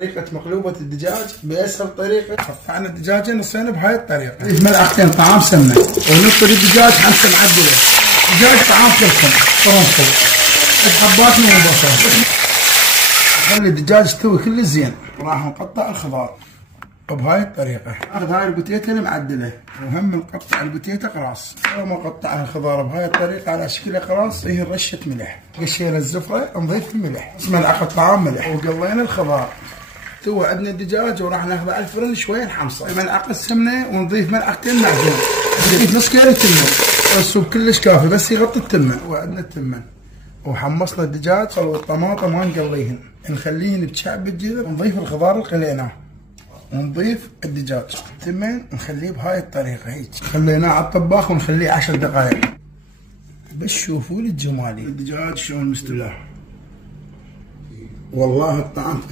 طريقة مقلوبة الدجاج بأسهل طريقة. قطعنا الدجاجة نصين بهاي الطريقة. نضيف ملعقتين طعام سمنة ونبطل الدجاج حتى معدلة. دجاج طعام كلكم قرنفل حبات من البصل. نخلي الدجاج يستوي كل زين. راح نقطع الخضار بهاي الطريقة. ناخذ هاي البوتيتا المعدلة وهم نقطع البوتيتا قراص. لما قطع الخضار بهاي الطريقة على شكل قراص فيه رشة ملح. قشينا الزفرة نضيف الملح. ملعقة طعام ملح وقلينا الخضار. تو عندنا الدجاج وراح ناخذه على الفرن شويه نحمصه. ملعقه سمنه ونضيف ملعقتين معجون. نضيف نص كيلو تمن. السوب كلش كافي بس يغطي التمن. وعندنا التمن وحمصنا الدجاج والطماطم ما نقليهن نخليهن بشعب الجيره. ونضيف الخضار اللي قليناه ونضيف الدجاج. التمن نخليه بهاي الطريقه هيك. خليناه على الطباخ ونخليه 10 دقائق. بس شوفوا لي الجمالي الدجاج شلون مستوي. والله الطعم